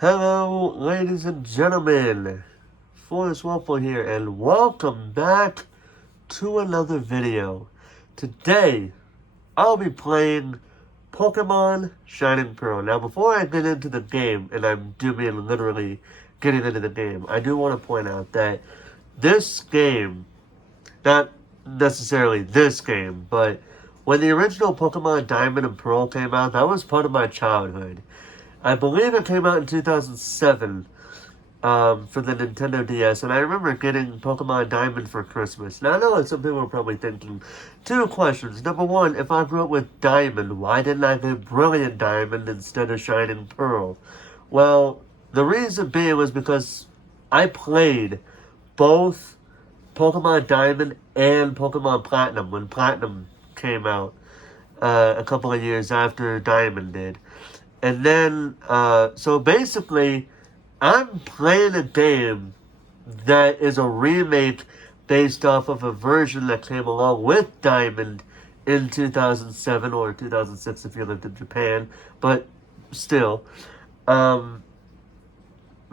Hello, ladies and gentlemen. Forrest Waffle here, and welcome back to another video. Today, I'll be playing Pokemon Shining Pearl. Now, before I get into the game, and I do mean literally getting into the game, I do want to point out that this game, not necessarily this game, but when the original Pokemon Diamond and Pearl came out, that was part of my childhood. I believe it came out in 2007 for the Nintendo DS, and I remember getting Pokemon Diamond for Christmas. Now, I know some people are probably thinking, two questions. Number one, if I grew up with Diamond, why didn't I get Brilliant Diamond instead of Shining Pearl? Well, the reason being was because I played both Pokemon Diamond and Pokemon Platinum when Platinum came out a couple of years after Diamond did. And then, so basically, I'm playing a game that is a remake based off of a version that came along with Diamond in 2007 or 2006 if you lived in Japan. But still, but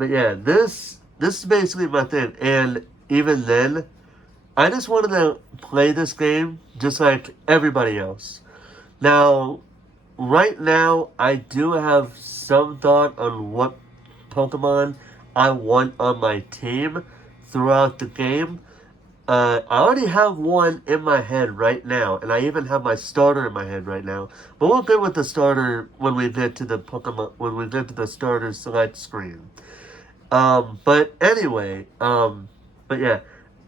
yeah, this is basically my thing. And even then, I just wanted to play this game just like everybody else. Now, right now, I do have some thought on what Pokemon I want on my team throughout the game. I already have one in my head right now, and I even have my starter in my head right now. But we'll get with the starter when we get to the Pokemon, when we get to the starter select screen. But anyway, but yeah,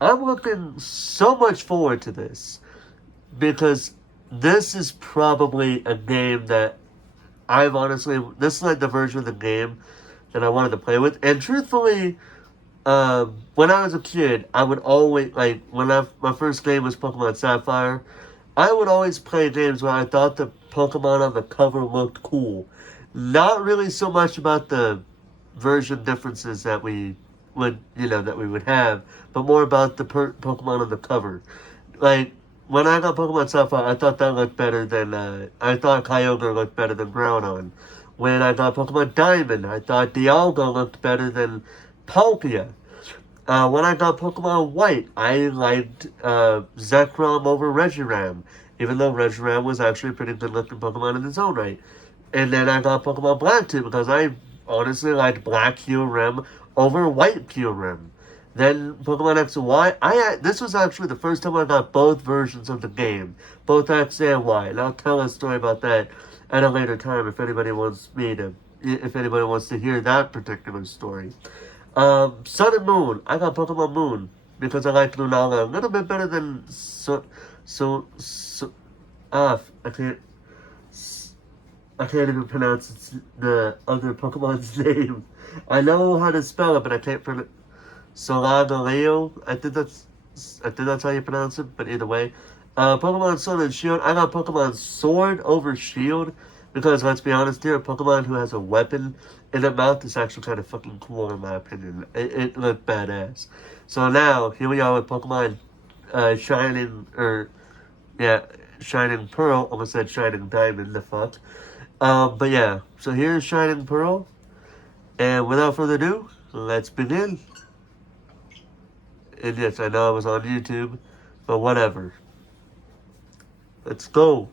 I'm looking so much forward to this because this is probably a game that this is like the version of the game that I wanted to play with. And truthfully, when I was a kid, I would always, like, my first game was Pokemon Sapphire, I would always play games where I thought the Pokemon on the cover looked cool. Not really so much about the version differences that we would have, but more about the Pokemon on the cover. Like, when I got Pokemon Sapphire, I thought that looked better than, I thought Kyogre looked better than Groudon. When I got Pokemon Diamond, I thought Dialga looked better than Palkia. When I got Pokemon White, I liked, Zekrom over Reshiram, even though Reshiram was actually a pretty good looking Pokemon in its own right. And then I got Pokemon Black too, because I honestly liked Black Kyurem over White Kyurem. Then Pokemon X and Y, this was actually the first time I got both versions of the game, both X and Y, and I'll tell a story about that at a later time if anybody wants to hear that particular story. Sun and Moon, I got Pokemon Moon because I liked Lunala a little bit better than I can't even pronounce the other Pokemon's name. I know how to spell it, but I can't pronounce. Solgaleo, I think that's how you pronounce it, but either way. Pokemon Sword and Shield, I got Pokemon Sword over Shield, because let's be honest here, a Pokemon who has a weapon in their mouth is actually kind of fucking cool in my opinion. It looked badass. So now, here we are with Pokemon Shining Pearl, almost said Shining Diamond, the fuck. But yeah, so here's Shining Pearl, and without further ado, let's begin. And yes, I know I was on YouTube, but whatever. Let's go.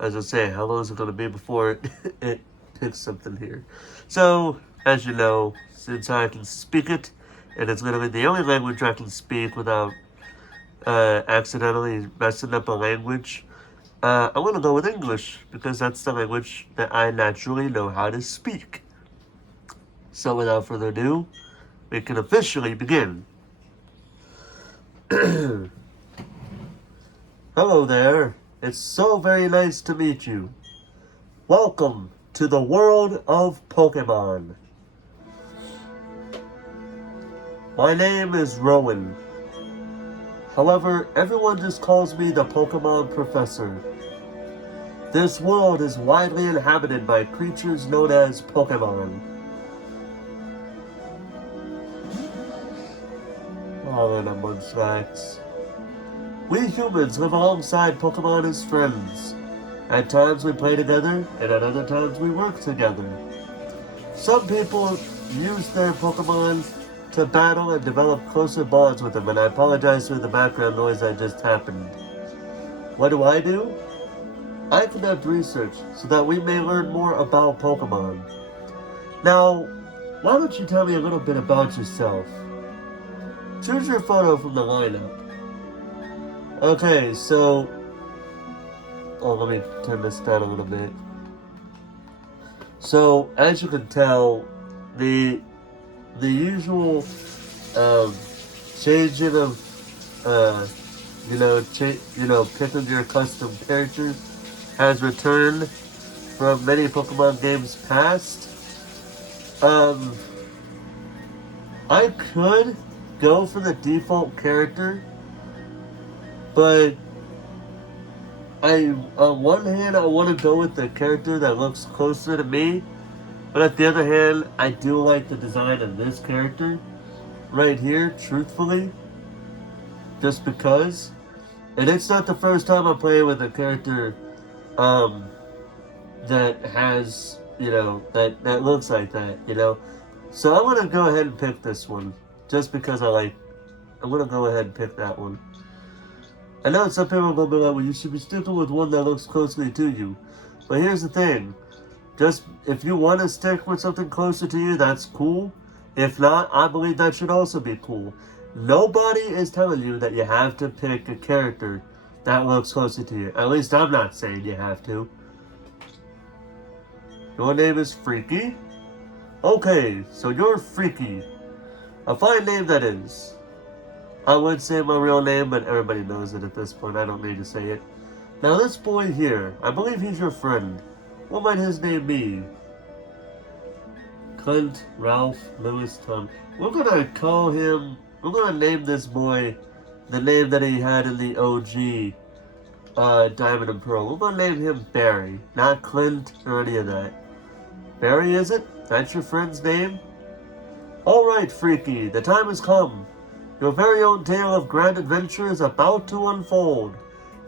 As I say, how long is it going to be before it hits something here? So, as you know, since I can speak it, and it's literally the only language I can speak without accidentally messing up a language, I'm going to go with English, because that's the language that I naturally know how to speak. So without further ado, we can officially begin. Hello there. It's so very nice to meet you. Welcome to the world of Pokemon. My name is Rowan. However, everyone just calls me the Pokemon Professor. This world is widely inhabited by creatures known as Pokemon. Oh, and among facts. We humans live alongside Pokemon as friends. At times we play together, and at other times we work together. Some people use their Pokemon to battle and develop closer bonds with them, and I apologize for the background noise that just happened. What do? I conduct research so that we may learn more about Pokemon. Now, why don't you tell me a little bit about yourself? Choose your photo from the lineup. Okay, so... Oh, let me turn this down a little bit. So, as you can tell, the usual changing of picking your custom characters has returned from many Pokemon games past. I could go for the default character, but on one hand, I want to go with the character that looks closer to me, but at the other hand, I do like the design of this character right here, truthfully, just because. And it's not the first time I play with a character that has, that looks like that, So I'm going to go ahead and pick this one, just because I'm going to go ahead and pick that one. I know some people are going to be like, well, you should be sticking with one that looks closely to you. But here's the thing. Just, if you want to stick with something closer to you, that's cool. If not, I believe that should also be cool. Nobody is telling you that you have to pick a character that looks closer to you. At least I'm not saying you have to. Your name is Freaky? Okay, so you're Freaky. A fine name that is. I would say my real name, but everybody knows it at this point. I don't need to say it. Now this boy here, I believe he's your friend. What might his name be? Clint, Ralph, Lewis, Tom. We're gonna name this boy the name that he had in the OG Diamond and Pearl. We're gonna name him Barry, not Clint or any of that. Barry, is it? That's your friend's name? Alright, Freaky, the time has come. Your very own tale of grand adventure is about to unfold.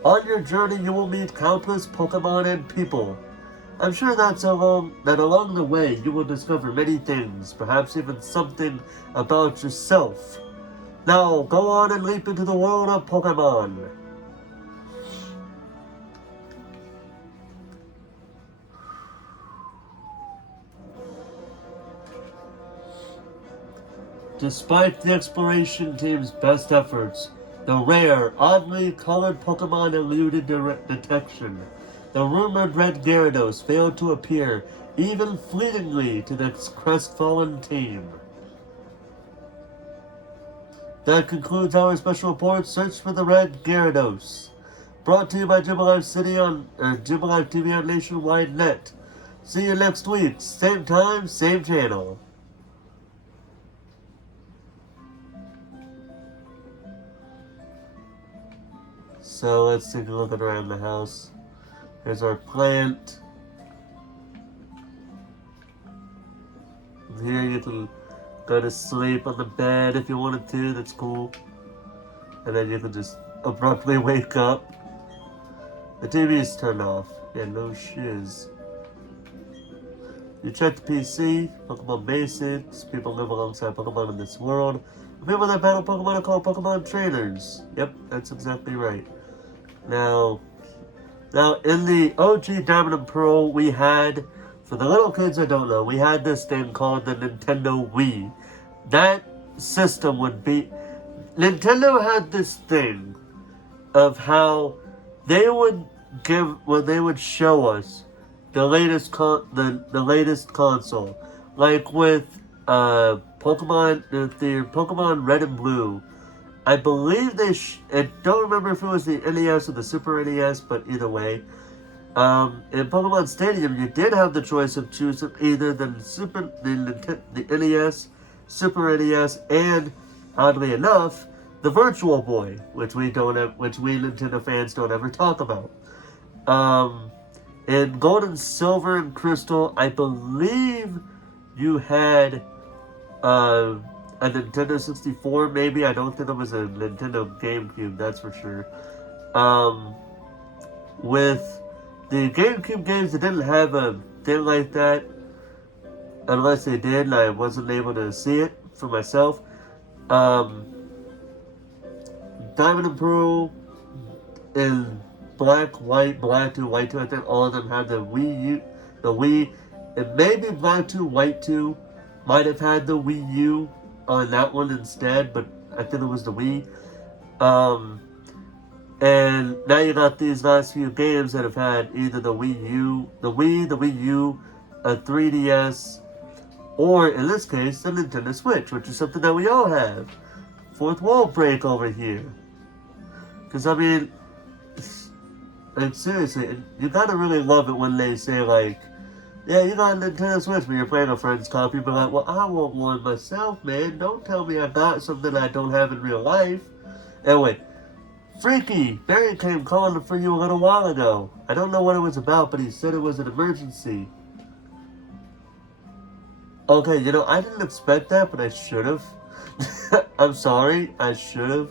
On your journey, you will meet countless Pokemon and people. I'm sure that along the way, you will discover many things, perhaps even something about yourself. Now, go on and leap into the world of Pokemon. Despite the exploration team's best efforts, the rare, oddly colored Pokemon eluded detection. The rumored red Gyarados failed to appear, even fleetingly, to the crestfallen team. That concludes our special report, Search for the Red Gyarados. Brought to you by Jibilife TV on Nationwide Net. See you next week, same time, same channel. So let's take a look around the house. Here's our plant. Here you can go to sleep on the bed if you wanted to, that's cool. And then you can just abruptly wake up. The TV is turned off. Yeah, no shiz. You check the PC, Pokemon Basics, people live alongside Pokemon in this world. The people that battle Pokemon are called Pokemon trainers. Yep, that's exactly right. Now in the OG Diamond and Pearl, we had, for the little kids that don't know, we had this thing called the Nintendo Wii. That system would be... Nintendo had this thing of how they would show us the latest console. Like with Pokemon Red and Blue. I believe I don't remember if it was the NES or the Super NES, but either way. In Pokemon Stadium, you did have the choice of choosing either the NES, Super NES, and, oddly enough, the Virtual Boy, which we Nintendo fans don't ever talk about. In Gold and Silver and Crystal, I believe you had a Nintendo 64, maybe. I don't think it was a Nintendo GameCube, that's for sure. With the GameCube games, they didn't have a thing like that. Unless they did, and I wasn't able to see it for myself. Diamond and Pearl, in Black, White, Black 2, White 2, I think all of them had the Wii. And maybe Black 2, White 2 might have had the Wii U on that one instead, but I think it was the Wii. And now you got these last few games that have had either the Wii U, the Wii U, a 3DS, or in this case, the Nintendo Switch, which is something that we all have. Fourth wall break over here. Because, I mean, like, seriously, you gotta really love it when they say, like, yeah, you got a Nintendo Switch, but you're playing a friend's copy, but like, well, I want one myself, man. Don't tell me I got something I don't have in real life. Anyway, Freaky, Barry came calling for you a little while ago. I don't know what it was about, but he said it was an emergency. Okay, you know, I didn't expect that, but I should have. I'm sorry, I should have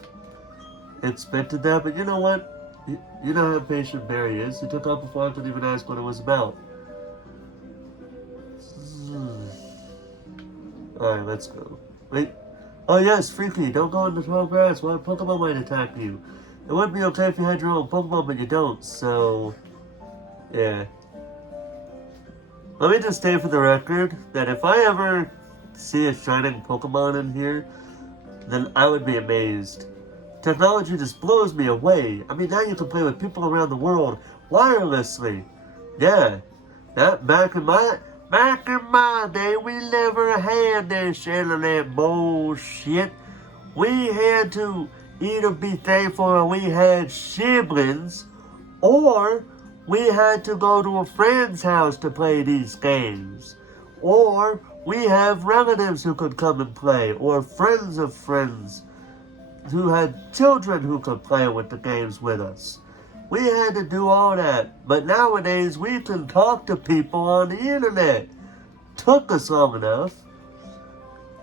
expected that, but you know what? You know how patient Barry is. He took off before I could even ask what it was about. Alright, let's go. Wait. Oh yes, Freaky, don't go in the tall grass. One Pokemon might attack you. It would be okay if you had your own Pokemon, but you don't, so... yeah. Let me just state for the record that if I ever see a shining Pokemon in here, then I would be amazed. Technology just blows me away. I mean, now you can play with people around the world wirelessly. Yeah. That back in my day, we never had this internet bullshit. We had to either be thankful we had siblings, or we had to go to a friend's house to play these games. Or we have relatives who could come and play, or friends of friends who had children who could play with the games with us. We had to do all that, but nowadays we can talk to people on the internet. Took us long enough.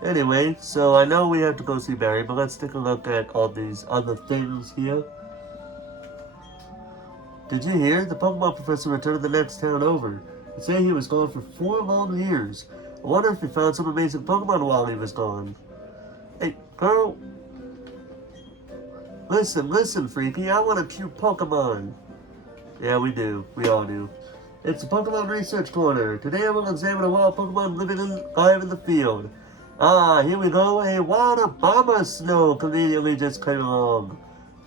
Anyway, so I know we have to go see Barry, but let's take a look at all these other things here. Did you hear? The Pokemon Professor returned to the next town over. They say he was gone for 4 long years. I wonder if he found some amazing Pokemon while he was gone. Hey, girl. Listen, Freaky. I want a cute Pokemon. Yeah, we do. We all do. It's the Pokemon Research Corner. Today I will examine a wild Pokemon living live in the field. Ah, here we go. A wild Abomasnow conveniently just came along.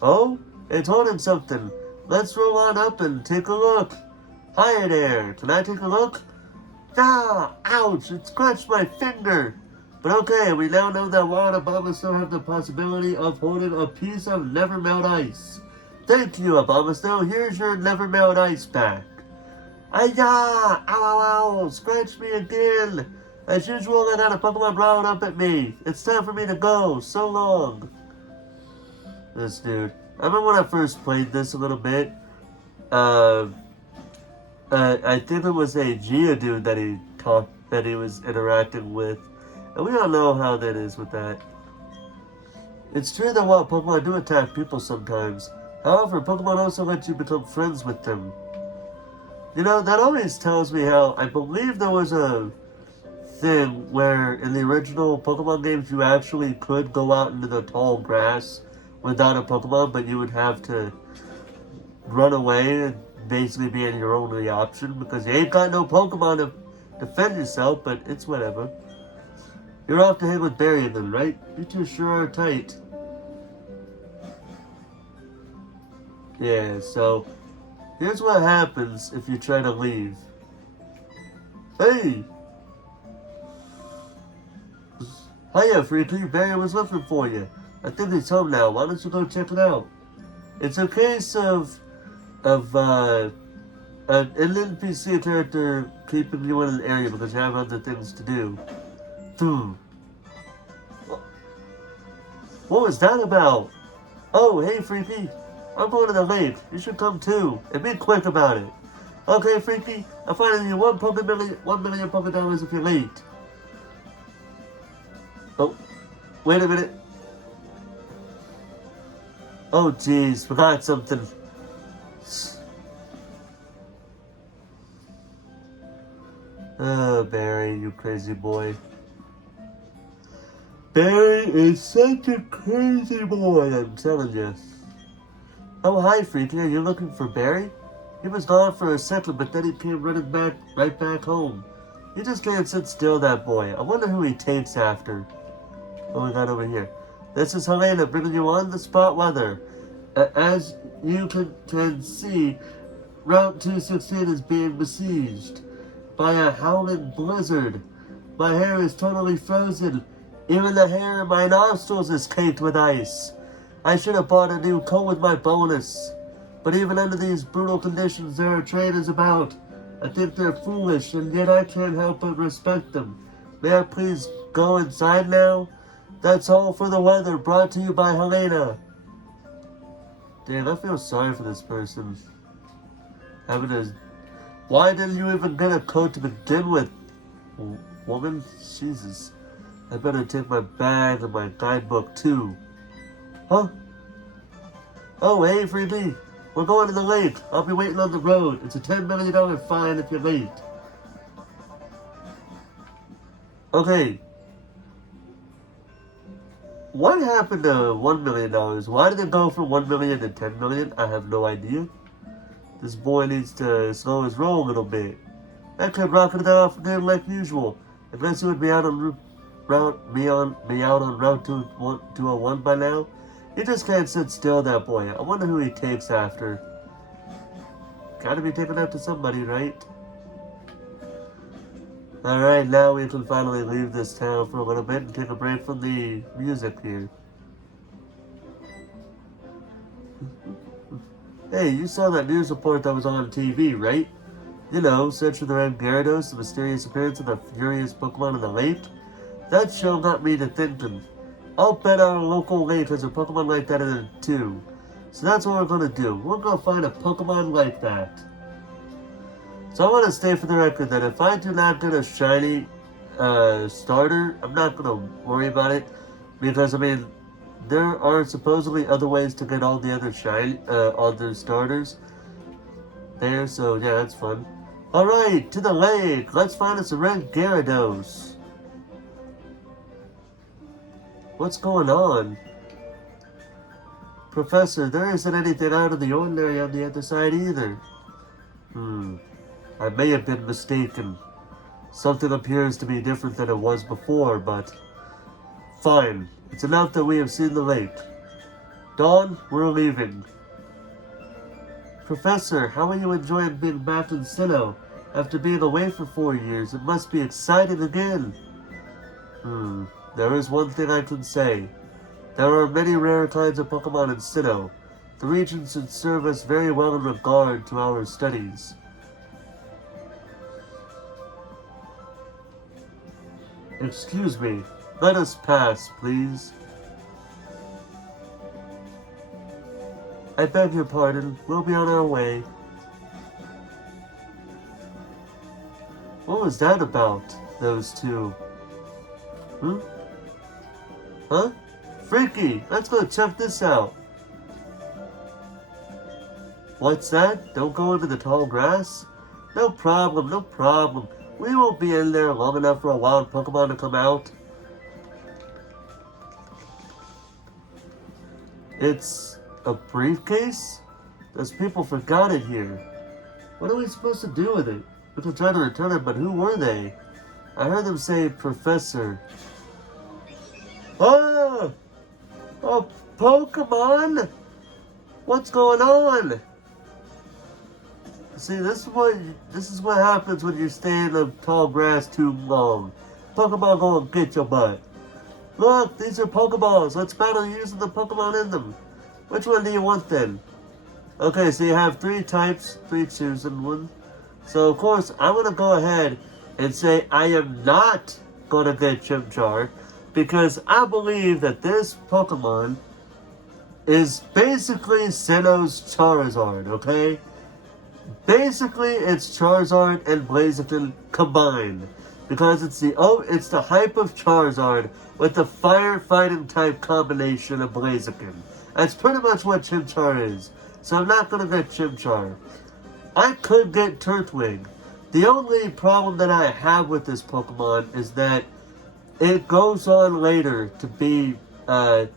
Oh, it's holding something. Let's roll on up and take a look. Hi there. Can I take a look? Ah, ouch. It scratched my finger. But okay, we now know that wild Abomasnow have the possibility of holding a piece of never melt ice. Thank you, Abomasnow. Here's your never melt ice pack. Ay-ya! Ow, ow, ow! Scratch me again! As usual, I got a Pokemon blowing up at me. It's time for me to go. So long. This dude. I remember when I first played this a little bit. I think it was a Geodude that he was interacting with. And we all know how that is with that. It's true that wild Pokemon do attack people sometimes. However, Pokemon also let you become friends with them. You know, that always tells me how, I believe there was a thing where in the original Pokemon games you actually could go out into the tall grass without a Pokemon, but you would have to run away and basically be in your only option because you ain't got no Pokemon to defend yourself, but it's whatever. You're off to hang with Barry then, right? You two sure are tight. Yeah, so here's what happens if you try to leave. Hey! Hiya, Freaky. Barry was looking for you. I think he's home now. Why don't you go check it out? It's a case of an NPC character keeping you in an area because you have other things to do. What was that about? Oh, hey, Freaky. I'm going to the lake. You should come too. And be quick about it. Okay, Freaky, I'm finding you $1 million poker dollars if you're late. Oh, wait a minute. Oh, jeez, forgot something. Oh, Barry, you crazy boy. Barry is such a crazy boy, I'm telling you. Oh, hi, Freaky. Are you looking for Barry? He was gone for a second, but then he came running right back home. He just can't sit still, that boy. I wonder who he takes after. What we got over here? This is Helena bringing you on the spot weather. As you can see, Route 216 is being besieged by a howling blizzard. My hair is totally frozen. Even the hair in my nostrils is caked with ice. I should have bought a new coat with my bonus. But even under these brutal conditions, there are trainers about. I think they're foolish, and yet I can't help but respect them. May I please go inside now? That's all for the weather, brought to you by Helena. Damn, I feel sorry for this person. Why didn't you even get a coat to begin with, woman? Jesus. I better take my bag and my guidebook too. Huh? Oh, hey, Freebie. We're going to the lake. I'll be waiting on the road. It's a $10 million fine if you're late. Okay. What happened to $1 million? Why did it go from $1 million to $10 million? I have no idea. This boy needs to slow his roll a little bit. That kid rocketed off again like usual. Unless he would be out on Route 201 by now. He just can't sit still, that boy. I wonder who he takes after. Gotta be taken after somebody, right? Alright, now we can finally leave this town for a little bit and take a break from the music here. Hey, you saw that news report that was on TV, right? You know, search for the red Gyarados, the mysterious appearance of the furious Pokemon in the lake? That show got me to thinking. I'll bet our local lake has a Pokemon like that in it too. So that's what we're gonna do. We're gonna find a Pokemon like that. So I want to state for the record that if I do not get a shiny starter, I'm not gonna worry about it. Because, I mean, there are supposedly other ways to get all the other other starters there, so yeah, that's fun. Alright, to the lake. Let's find us a red Gyarados. What's going on? Professor, there isn't anything out of the ordinary on the other side either. I may have been mistaken. Something appears to be different than it was before, but fine. It's enough that we have seen the lake. Dawn, we're leaving. Professor, how are you enjoying being back in Sinnoh? After being away for 4 years, it must be exciting again. There is one thing I can say. There are many rare kinds of Pokemon in Sinnoh. The region should serve us very well in regard to our studies. Excuse me. Let us pass, please. I beg your pardon. We'll be on our way. What was that about, those two? Huh? Freaky, let's go check this out. What's that? Don't go into the tall grass? No problem, no problem. We won't be in there long enough for a wild Pokemon to come out. It's a briefcase? Those people forgot it here. What are we supposed to do with it? We can try to return it, but who were they? I heard them say Professor. Ah! Oh, Pokemon? What's going on? See, this is what happens when you stay in the tall grass too long. Pokemon go and get your butt. Look, these are Pokeballs. Let's battle using the Pokemon in them. Which one do you want then? Okay, so you have 3 types, 3 chosen one. So of course, I'm gonna go ahead and say I am not gonna get Chimchar, because I believe that this Pokemon is basically Sinnoh's Charizard, okay? Basically, it's Charizard and Blaziken combined. Because it's the hype of Charizard with the firefighting type combination of Blaziken. That's pretty much what Chimchar is. So I'm not gonna get Chimchar. I could get Turtwig. The only problem that I have with this Pokemon is that it goes on later to be a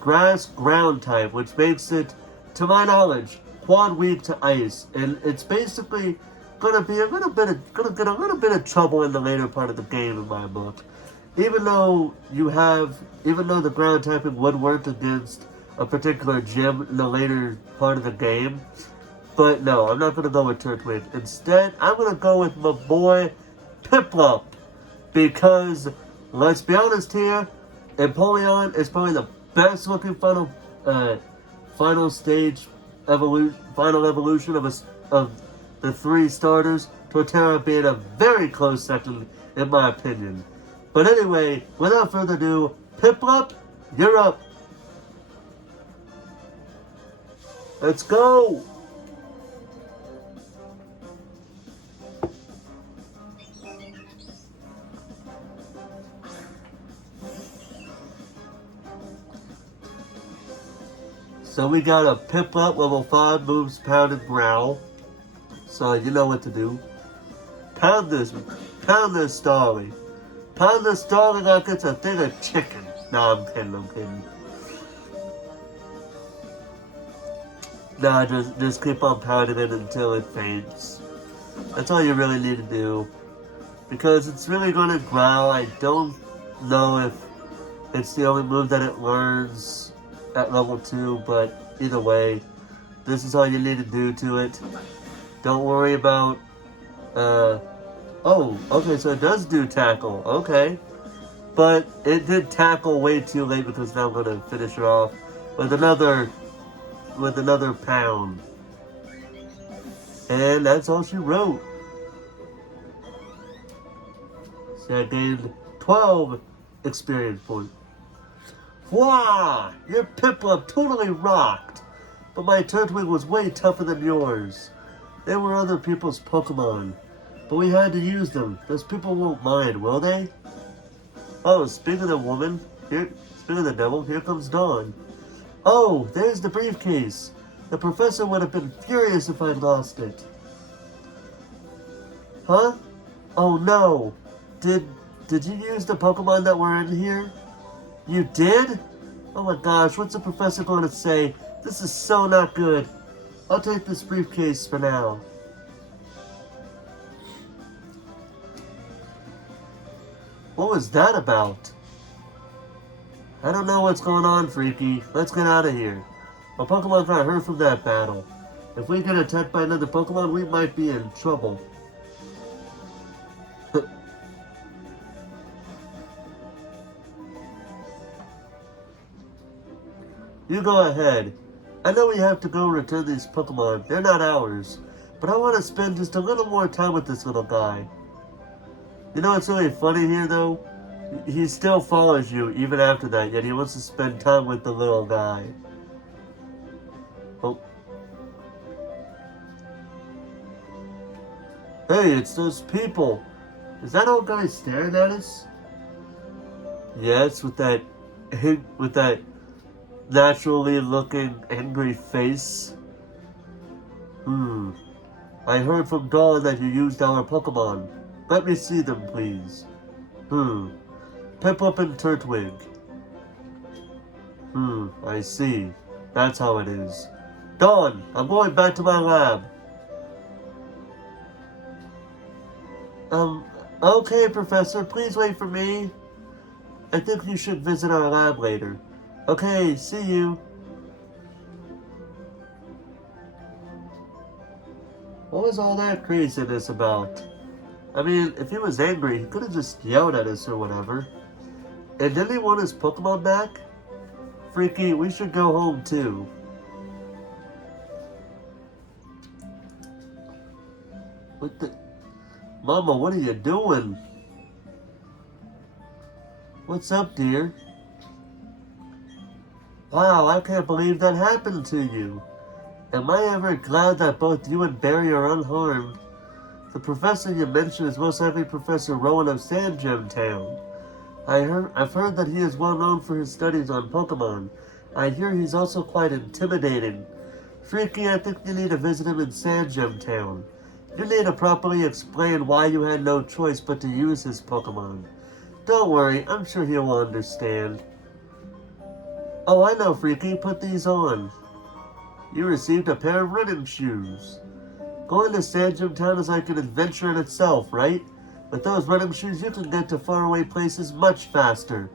grass ground type, which makes it, to my knowledge, quad weak to ice, and it's basically gonna get a little bit of trouble in the later part of the game in my book. Even though the ground typing would work against a particular gym in the later part of the game, but no, I'm not gonna go with Turtwig. Instead, I'm gonna go with my boy Piplup. Because, let's be honest here, Empoleon is probably the best looking final evolution of the three starters. Torterra being a very close second, in my opinion. But anyway, without further ado, Piplup, you're up. Let's go. So we got a Piplup, level 5, moves Pound and Growl. So you know what to do. Pound this Starly. Pound this Starly like it's a thing of chicken. Nah, I'm kidding. Nah, just keep on pounding it until it faints. That's all you really need to do. Because it's really gonna growl. I don't know if it's the only move that it learns at level 2, but either way, this is all you need to do to it. Don't worry about, oh, okay, so it does do tackle, okay. But it did tackle way too late because now I'm gonna finish her off with another pound. And that's all she wrote. So I gained 12 experience points. Wow, your Piplup totally rocked, but my Turtwig was way tougher than yours. They were other people's Pokemon, but we had to use them. Those people won't mind, will they? Oh, speaking of the devil, here comes Dawn. Oh, there's the briefcase. The professor would have been furious if I'd lost it. Huh? Oh no. Did you use the Pokemon that were in here? You did? Oh my gosh, what's the professor going to say? This is so not good. I'll take this briefcase for now. What was that about? I don't know what's going on, Freaky. Let's get out of here. My Pokemon got hurt from that battle. If we get attacked by another Pokemon, we might be in trouble. You go ahead. I know we have to go return these Pokemon. They're not ours. But I want to spend just a little more time with this little guy. You know what's really funny here, though? He still follows you even after that, yet he wants to spend time with the little guy. Oh. Hey, it's those people. Is that old guy staring at us? Yes, with that naturally looking angry face. I heard from Dawn that you used our Pokemon. Let me see them, please. Piplup and Turtwig. I see. That's how it is. Dawn, I'm going back to my lab. Okay, Professor, please wait for me. I think you should visit our lab later. Okay, see you. What was all that craziness about? I mean, if he was angry, he could have just yelled at us or whatever. And didn't he want his Pokemon back? Freaky, we should go home too. What the? Mama, what are you doing? What's up, dear? Wow, I can't believe that happened to you. Am I ever glad that both you and Barry are unharmed? The professor you mentioned is most likely Professor Rowan of Sandgem Town. I've heard that he is well known for his studies on Pokemon. I hear he's also quite intimidating. Freaky, I think you need to visit him in Sandgem Town. You need to properly explain why you had no choice but to use his Pokemon. Don't worry, I'm sure he will understand. Oh, I know, Freaky. Put these on. You received a pair of running shoes. Going to Sandgem Town is like an adventure in itself, right? With those running shoes, you can get to faraway places much faster.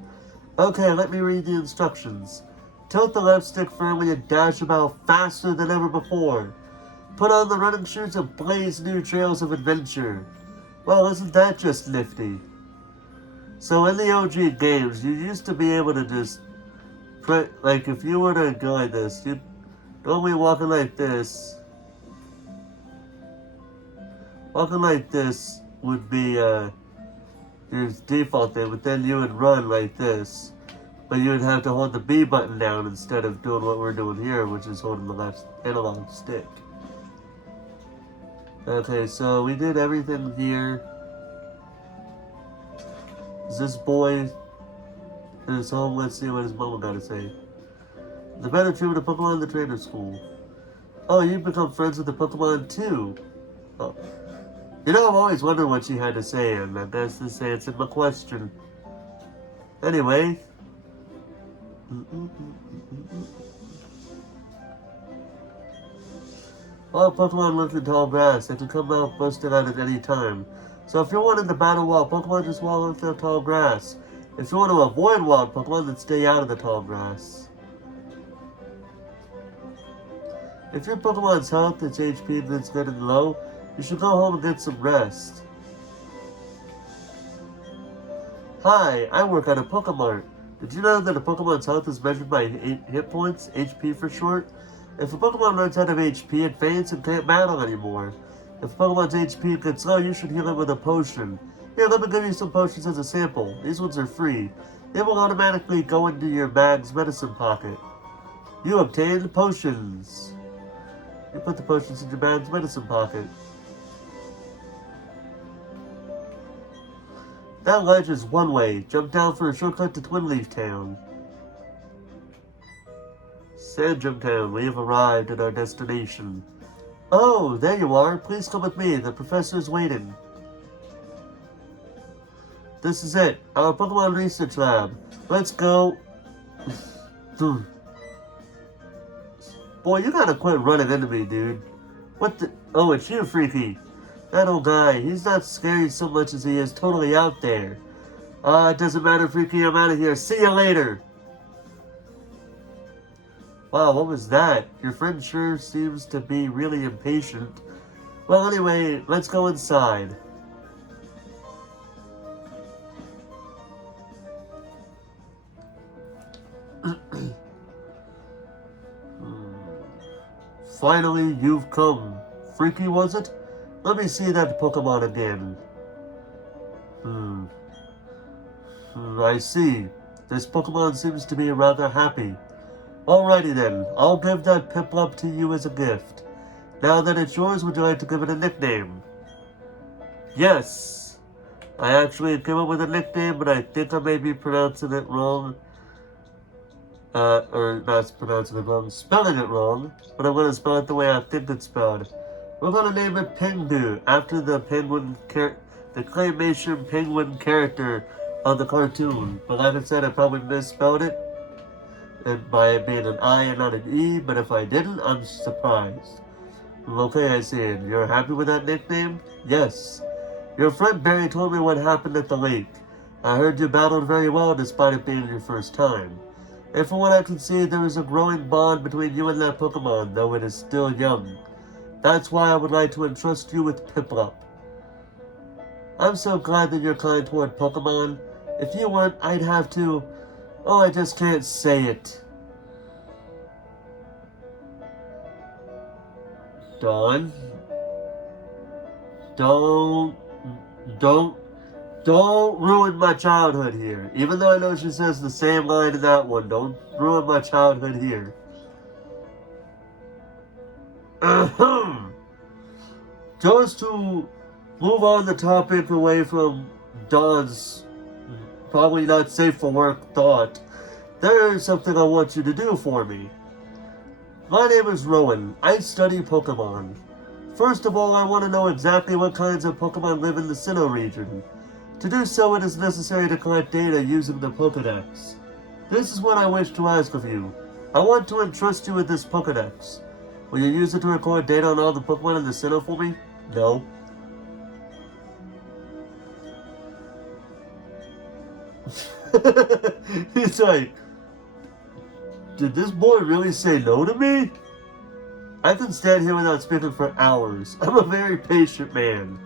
Okay, let me read the instructions. Tilt the left stick firmly and dash about faster than ever before. Put on the running shoes and blaze new trails of adventure. Well, isn't that just nifty? So in the OG games, you used to be able to just, like if you were to go like this, you'd normally walking like this. Walking like this would be your default thing, but then you would run like this. But you would have to hold the B button down instead of doing what we're doing here, which is holding the left analog stick. Okay, so we did everything here. Is this boy in his home? Let's see what his mama got to say. The better treatment of Pokemon in the trainer school. Oh, you've become friends with the Pokemon too. Oh. You know, I've always wondered what she had to say, and I guess this answered my question. Anyway. All Pokemon live in tall grass. They can come out busted out at any time. So if you're wanting to battle wild Pokemon, just walk through the tall grass. If you want to avoid wild Pokemon, then stay out of the tall grass. If your Pokemon's health, its HP, is getting low, you should go home and get some rest. Hi, I work at a Pokemart. Did you know that a Pokemon's health is measured by hit points, HP for short? If a Pokemon runs out of HP, it faints and can't battle anymore. If a Pokemon's HP gets low, you should heal it with a potion. Here, let me give you some potions as a sample. These ones are free. They will automatically go into your bag's medicine pocket. You obtained potions. You put the potions in your bag's medicine pocket. That ledge is one way. Jump down for a shortcut to Twinleaf Town. Sandgem Town, we have arrived at our destination. Oh, there you are. Please come with me. The professor's waiting. This is it. Our Pokemon Research Lab. Let's go. Boy, you gotta quit running into me, dude. What the? Oh, it's you, Freaky. That old guy. He's not scary so much as he is totally out there. It doesn't matter, Freaky. I'm out of here. See you later. Wow, what was that? Your friend sure seems to be really impatient. Well, anyway, let's go inside. Finally, you've come. Freaky, was it? Let me see that Pokemon again. I see. This Pokemon seems to be rather happy. Alrighty then, I'll give that Piplup to you as a gift. Now that it's yours, would you like to give it a nickname? Yes! I actually came up with a nickname, but I think I may be pronouncing it wrong. Or not pronouncing it wrong, spelling it wrong. But I'm going to spell it the way I think it's spelled. We're going to name it Pingu, after the the claymation penguin character of the cartoon. But like I said, I probably misspelled it. And by it being an I and not an E, but if I didn't, I'm surprised. Okay, I see it. You're happy with that nickname? Yes. Your friend Barry told me what happened at the lake. I heard you battled very well despite it being your first time. And from what I can see, there is a growing bond between you and that Pokemon, though it is still young. That's why I would like to entrust you with Piplup. I'm so glad that you're kind toward Pokemon. If you weren't, I'd have to... Oh, I just can't say it. Dawn? Don't ruin my childhood here. Even though I know she says the same line in that one, don't ruin my childhood here. Ahem. Just to move on the topic away from Don's probably not safe for work thought, there is something I want you to do for me. My name is Rowan. I study Pokemon. First of all, I want to know exactly what kinds of Pokemon live in the Sinnoh region. To do so, it is necessary to collect data using the Pokedex. This is what I wish to ask of you. I want to entrust you with this Pokedex. Will you use it to record data on all the Pokemon in the Sinnoh for me? No. He's like, did this boy really say no to me? I can stand here without speaking for hours. I'm a very patient man.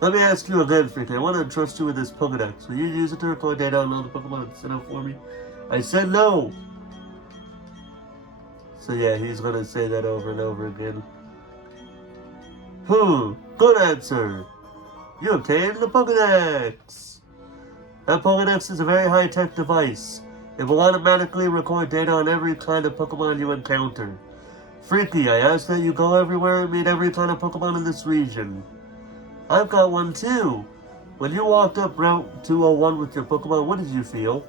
Let me ask you again, Freaky. I want to entrust you with this Pokedex. Will you use it to record data on all the Pokemon in Sinnoh for me? I said no. So yeah, he's gonna say that over and over again. Good answer. You obtained the Pokedex. That Pokedex is a very high-tech device. It will automatically record data on every kind of Pokemon you encounter. Freaky, I ask that you go everywhere and meet every kind of Pokemon in this region. I've got one too. When you walked up Route 201 with your Pokemon, what did you feel?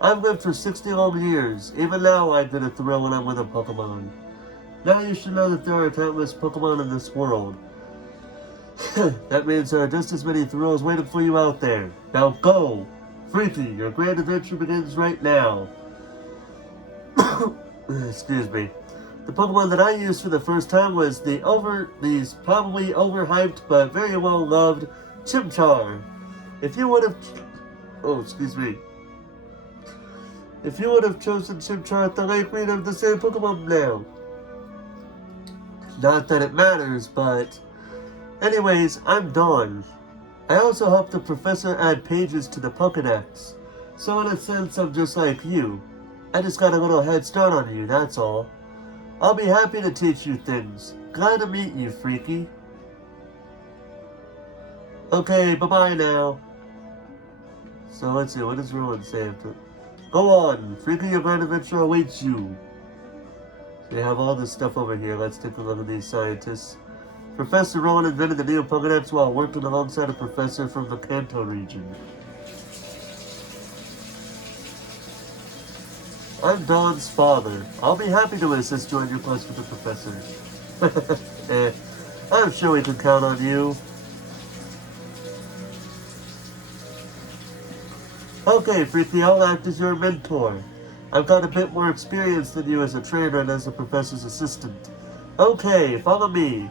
I've lived for 60 long years. Even now I get a thrill when I'm with a Pokemon. Now you should know that there are countless Pokemon in this world. That means there are just as many thrills waiting for you out there. Now go! Freaky, your grand adventure begins right now. Excuse me. The Pokemon that I used for the first time was these probably overhyped but very well loved Chimchar. If you would have... Oh, excuse me. If you would have chosen Chimchar at the lake, we'd have the same Pokemon now. Not that it matters, but... Anyways, I'm done. I also helped the professor add pages to the Pokedex. So in a sense, I'm just like you. I just got a little head start on you, that's all. I'll be happy to teach you things. Glad to meet you, Freaky. Okay, bye-bye now. So let's see, what does Rowan say? Go on, Freaky, your grand adventure awaits you. They have all this stuff over here. Let's take a look at these scientists. Professor Rowan invented the new Pokedex while working alongside a professor from the Kanto region. I'm Dawn's father. I'll be happy to assist you on your quest with the professor. I'm sure we can count on you. Okay, Freaky, I'll act as your mentor. I've got a bit more experience than you as a trainer and as a professor's assistant. Okay, follow me.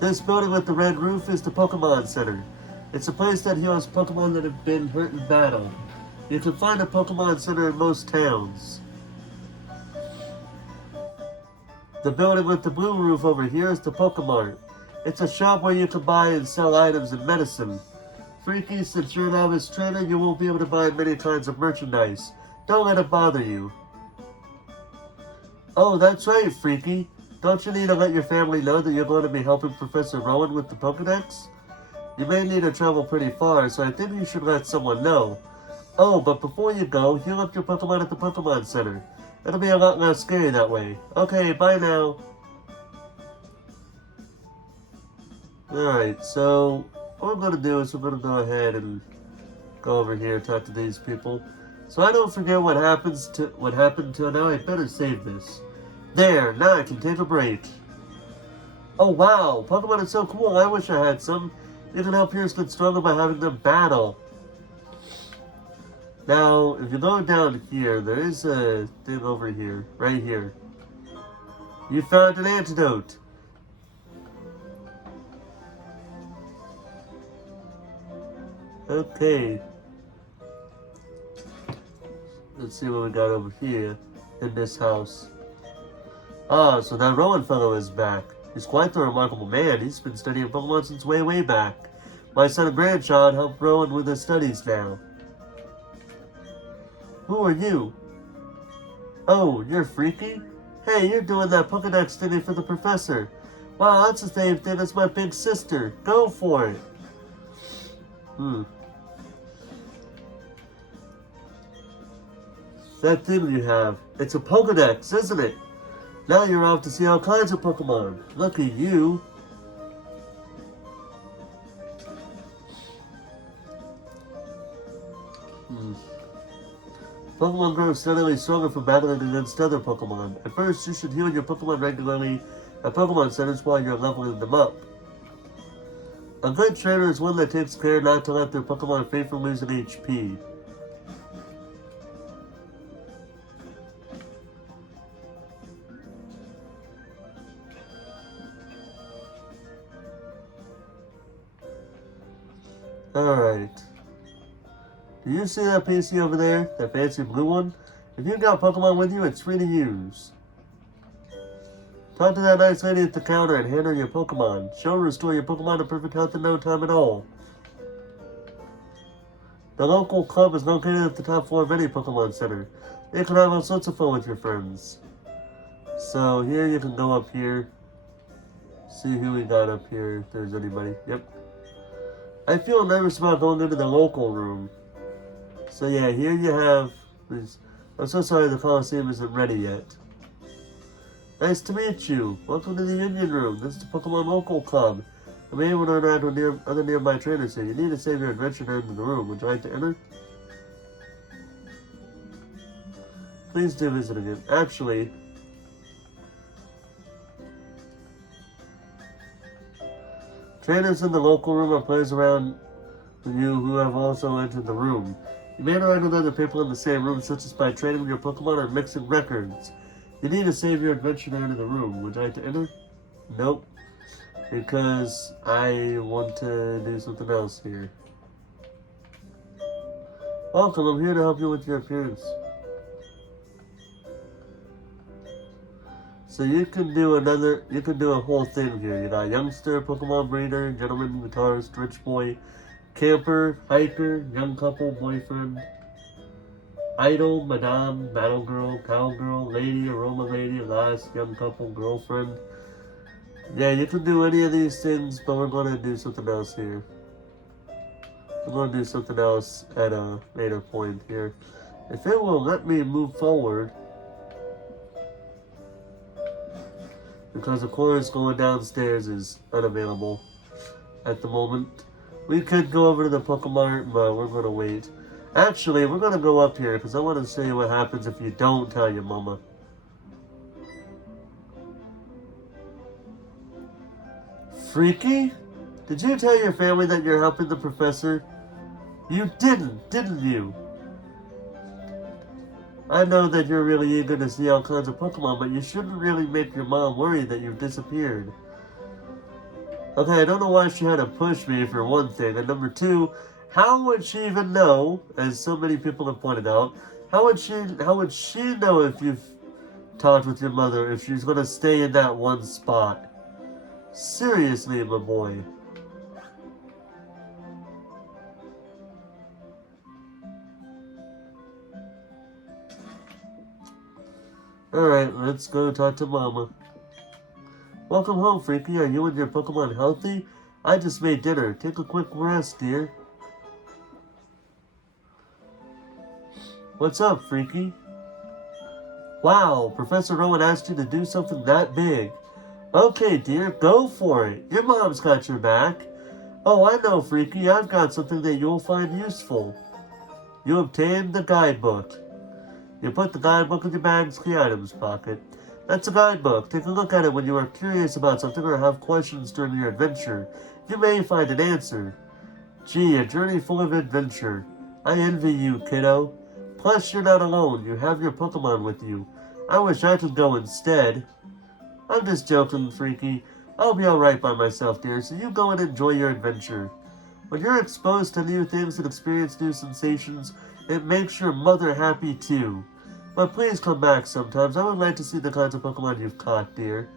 This building with the red roof is the Pokemon Center. It's a place that heals Pokemon that have been hurt in battle. You can find a Pokemon Center in most towns. The building with the blue roof over here is the Pokemart. It's a shop where you can buy and sell items and medicine. Freaky, since you're a novice trainer, you won't be able to buy many kinds of merchandise. Don't let it bother you. Oh, that's right, Freaky. Don't you need to let your family know that you're going to be helping Professor Rowan with the Pokedex? You may need to travel pretty far, so I think you should let someone know. Oh, but before you go, heal up your Pokemon at the Pokemon Center. It'll be a lot less scary that way. Okay, bye now. Alright, so what we're going to do is we're going to go ahead and go over here and talk to these people. So I don't forget what happened till now. I better save this. There, now I can take a break. Oh wow, Pokemon is so cool. I wish I had some. You can help heroes get stronger by having them battle. Now, if you go down here, there is a thing over here, right here. You found an antidote. Okay. Let's see what we got over here in this house. Ah, so that Rowan fellow is back. He's quite the remarkable man. He's been studying Pokemon since way, way back. My son and grandchild help Rowan with his studies now. Who are you? Oh, you're Freaky? Hey, you're doing that Pokedex thingy for the professor. Wow, that's the same thing as my big sister. Go for it. That thing you have. It's a Pokedex, isn't it? Now you're off to see all kinds of Pokemon. Lucky you. Pokemon grow steadily stronger from battling against other Pokemon. At first, you should heal your Pokemon regularly at Pokemon centers while you're leveling them up. A good trainer is one that takes care not to let their Pokemon fail from losing HP. Alright. Do you see that PC over there? That fancy blue one? If you've got Pokemon with you, it's free to use. Talk to that nice lady at the counter and hand her your Pokemon. She'll restore your Pokemon to perfect health in no time at all. The local club is located at the top floor of any Pokemon Center. You can have all sorts of fun with your friends. So here you can go up here. See who we got up here, if there's anybody. Yep. I feel nervous about going into the local room. So yeah, here you have... I'm so sorry the Coliseum isn't ready yet. Nice to meet you. Welcome to the Union Room. This is the Pokemon Local Club. I'm able to interact with other nearby trainers here. You need to save your adventure to enter the room. Would you like to enter? Please do visit again. Actually... trainers in the local room are players around you who have also entered the room. You may interact with other people in the same room, such as by training with your Pokemon or mixing records. You need to save your adventure to enter the room. Would you like to enter? Nope. Because I want to do something else here. Welcome, I'm here to help you with your appearance. So you can do a whole thing here. You got youngster, Pokemon breeder, gentleman, guitarist, rich boy, camper, hiker, young couple, boyfriend, idol, madame, battle girl, cowgirl, lady, aroma lady, lass, young couple, girlfriend. Yeah, you can do any of these things, but we're going to do something else here. We're going to do something else at a later point here. If it will let me move forward, because of course going downstairs is unavailable at the moment. We could go over to the Pokemart, but we're going to wait. Actually, we're going to go up here because I want to show you what happens if you don't tell your mama. Freaky? Did you tell your family that you're helping the professor? You didn't you? I know that you're really eager to see all kinds of Pokemon, but you shouldn't really make your mom worry that you've disappeared. Okay, I don't know why she had to push me for one thing, and number two, how would she even know, as so many people have pointed out, how would she know if you've talked with your mother if she's gonna stay in that one spot? Seriously, my boy. Alright, let's go talk to Mama. Welcome home, Freaky. Are you and your Pokemon healthy? I just made dinner. Take a quick rest, dear. What's up, Freaky? Wow, Professor Rowan asked you to do something that big. Okay, dear, go for it. Your mom's got your back. Oh, I know, Freaky. I've got something that you'll find useful. You obtained the guidebook. You put the guidebook in your bag's key items pocket. That's a guidebook. Take a look at it when you are curious about something or have questions during your adventure. You may find an answer. Gee, a journey full of adventure. I envy you, kiddo. Plus, you're not alone. You have your Pokemon with you. I wish I could go instead. I'm just joking, Freaky. I'll be alright by myself, dear, so you go and enjoy your adventure. When you're exposed to new things and experience new sensations, it makes your mother happy too. But please come back sometimes. I would like to see the kinds of Pokemon you've caught, dear.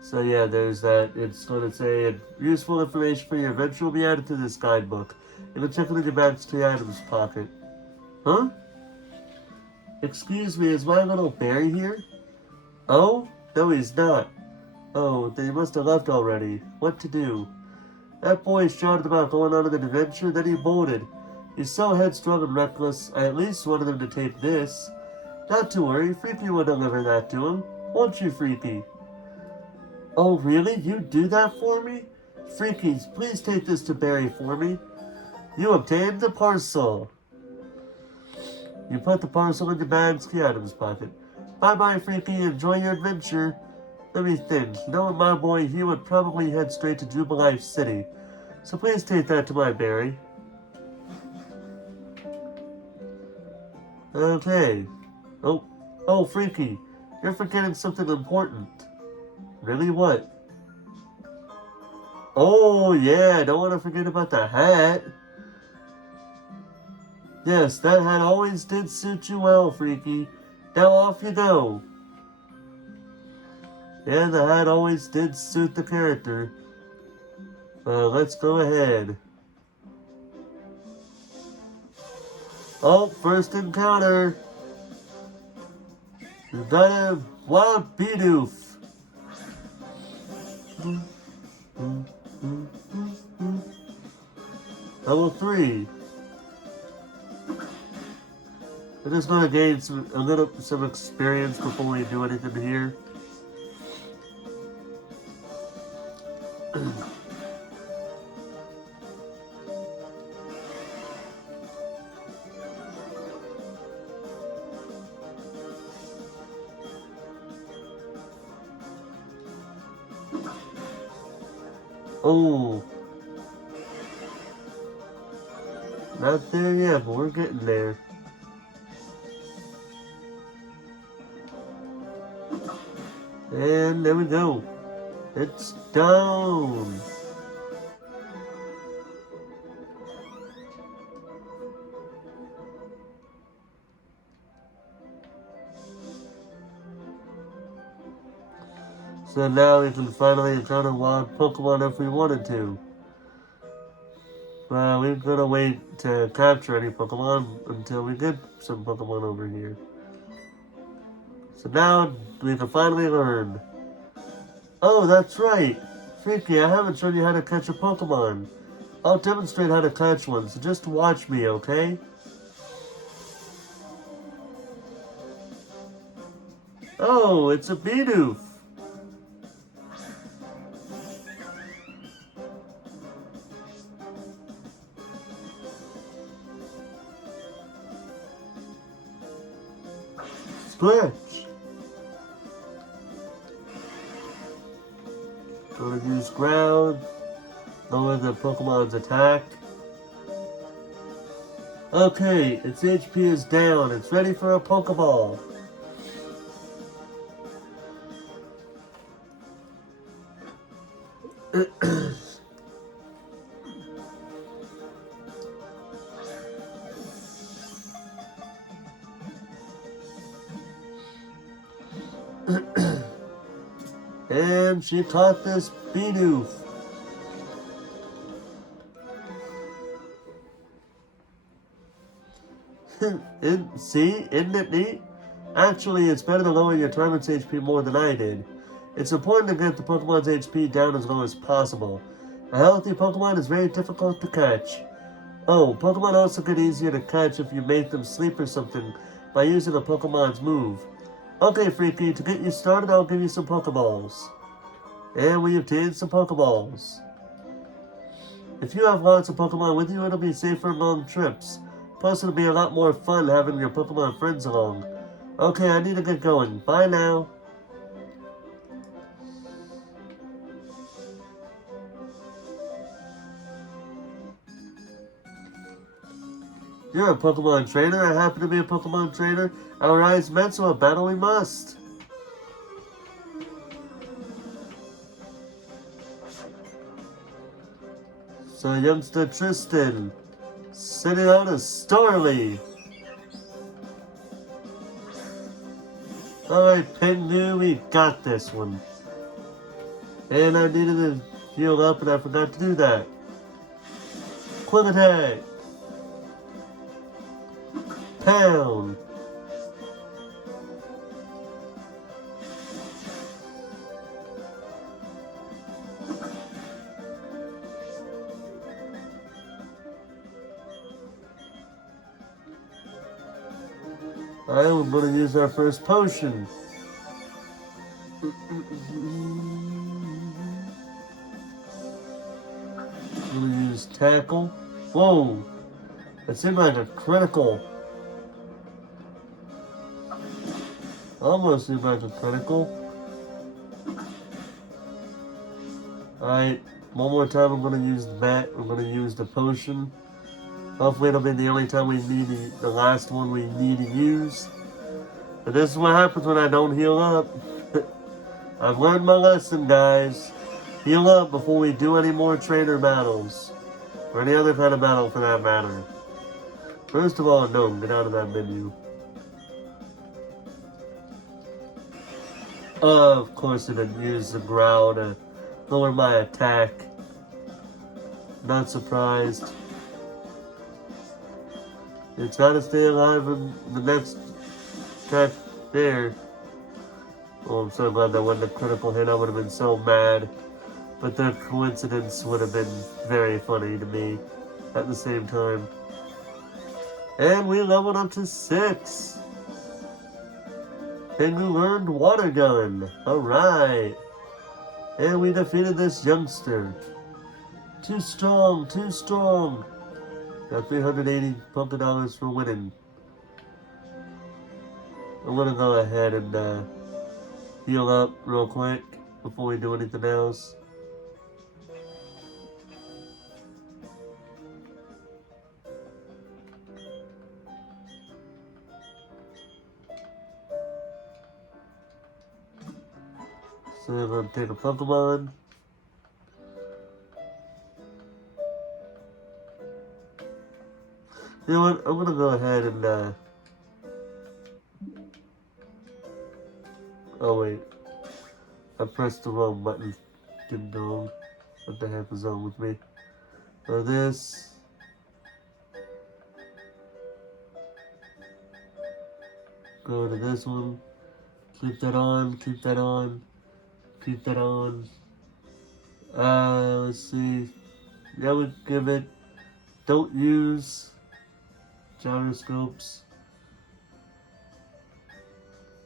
So yeah, there's that. It's going to say useful information for your adventure will be added to this guidebook. You can check it in your bag's key items pocket. Huh? Excuse me, is my little Barry here? Oh? No, he's not. Oh, they must have left already. What to do? That boy shouted about going on an adventure, then he bolted. He's so headstrong and reckless, I at least wanted him to take this. Not to worry, Freaky will deliver that to him. Won't you, Freaky? Oh, really? You do that for me? Freakies, please take this to Barry for me. You obtained the parcel. You put the parcel in the bag's key item's pocket. Bye-bye, Freaky. Enjoy your adventure. Let me think. Knowing my boy, he would probably head straight to Jubilife City. So please take that to my Barry. Okay. Oh, Freaky. You're forgetting something important. Really, what? Oh, yeah. Don't want to forget about the hat. Yes, that hat always did suit you well, Freaky. Now off you go. Yeah, the hat always did suit the character. Let's go ahead. Oh, first encounter. We've got a wild Bidoof. Level 3. We're just gonna gain some experience before we do anything here. Oh. Not there yet, but we're getting there. And there we go. It's down. So now we can finally encounter wild Pokemon if we wanted to. Well, we're gonna wait to capture any Pokemon until we get some Pokemon over here. So now we can finally learn. Oh, that's right. Freaky, I haven't shown you how to catch a Pokemon. I'll demonstrate how to catch one, so just watch me, okay? Oh, it's a Bidoof. Scratch. Gonna use ground. Lower the Pokemon's attack. Okay, its HP is down. It's ready for a Pokeball. And she caught this Bidoof. See, isn't it neat? Actually, it's better to lower your target's HP more than I did. It's important to get the Pokemon's HP down as low as possible. A healthy Pokemon is very difficult to catch. Oh, Pokemon also get easier to catch if you make them sleep or something by using a Pokemon's move. Okay, Freaky, to get you started, I'll give you some Pokeballs. And we obtained some Pokeballs. If you have lots of Pokemon with you, it'll be safer on long trips. Plus, it'll be a lot more fun having your Pokemon friends along. Okay, I need to get going. Bye now. You're a Pokemon trainer. I happen to be a Pokemon trainer. Our eyes met, so a battle we must. So, youngster Tristan, sitting on a Starly. Alright, Pingu, we got this one. And I needed to heal up, and I forgot to do that. Quick attack. Pound. Alright, we're gonna use our first potion. I'm gonna use tackle. Whoa! That seemed like a critical. Almost seemed like a critical. Alright, one more time I'm gonna use the bat. We're gonna use the potion. Hopefully it'll be the only time we need the last one we need to use. But this is what happens when I don't heal up. I've learned my lesson, guys. Heal up before we do any more trainer battles. Or any other kind of battle for that matter. First of all, no, get out of that menu. Of course I didn't use the growl to lower my attack. Not surprised. You try to stay alive in the next attack there. Oh, I'm so glad that wasn't a critical hit. I would have been so mad. But the coincidence would have been very funny to me at the same time. And we leveled up to 6. And we learned Water Gun. Alright. And we defeated this youngster. Too strong, too strong. Got 380 pumpkin dollars for winning. I'm gonna go ahead and heal up real quick before we do anything else. So I'm gonna take a Pokemon. You know what? I'm gonna go ahead and oh wait. I pressed the wrong button. Ding dong. What the heck is wrong with me? So this. Go to this one. Keep that on, keep that on. Keep that on. Let's see. That would give it. Don't use gyroscopes.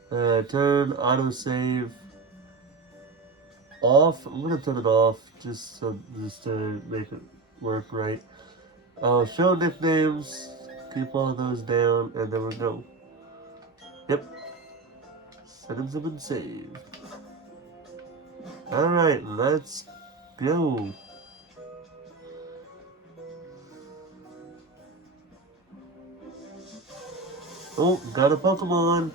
Turn autosave off. I'm gonna turn it off just to make it work right. Show nicknames. Keep all of those down, and there we go. Yep. Settings have been saved. Alright, let's go. Oh, got a Pokemon.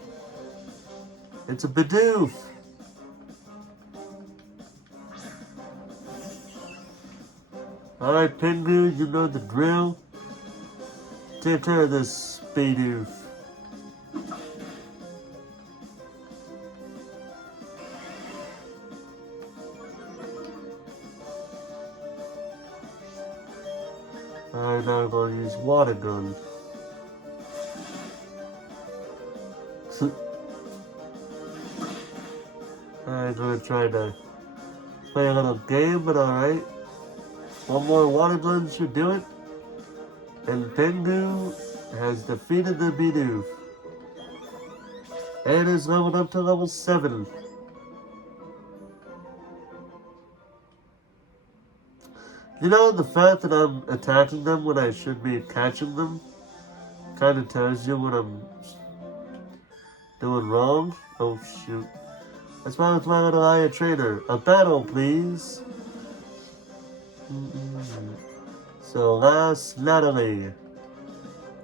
It's a Bidoof. Alright, Pingu, you know the drill. Take care of this Bidoof. Alright, now I'm going to use Water Gun. I'm going to try to play a little game, but alright. One more Water Gun should do it. And Pingu has defeated the Bidoof. And is leveled up to level 7. You know, the fact that I'm attacking them when I should be catching them kind of tells you what I'm doing wrong. Oh, shoot. That's why it's my little eye trainer. A battle, please. So, last Natalie.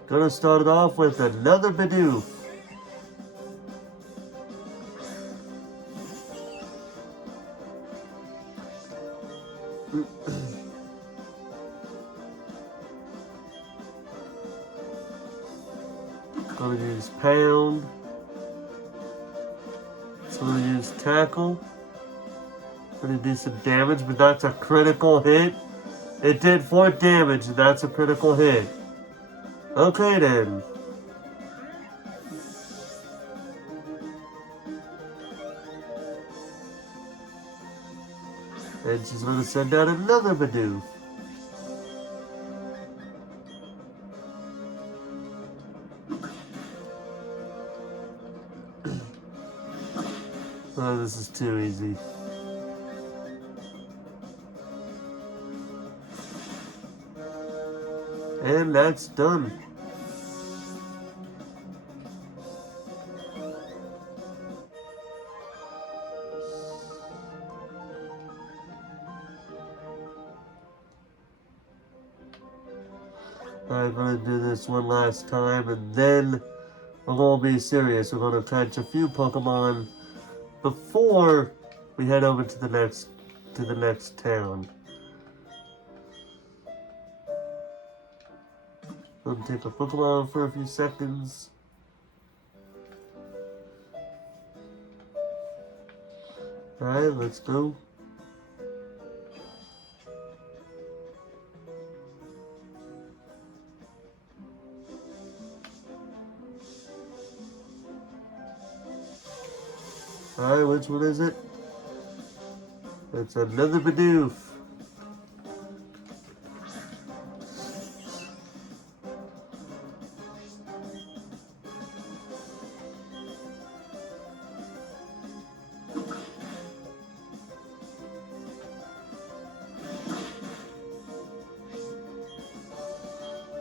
Gonna start it off with another Bidoof. Gonna use Pound. Gonna use Tackle. Gonna do some damage, but that's a critical hit. It did 4 damage, and that's a critical hit. Okay then. And she's gonna send out another Bidoof. Oh, this is too easy. And that's done. I'm gonna do this one last time, and then we're gonna be serious. We're gonna catch a few Pokemon before we head over to the next town. Gonna take a Pokemon for a few seconds. Alright, let's go. Alright, which one is it? It's another Bidoof.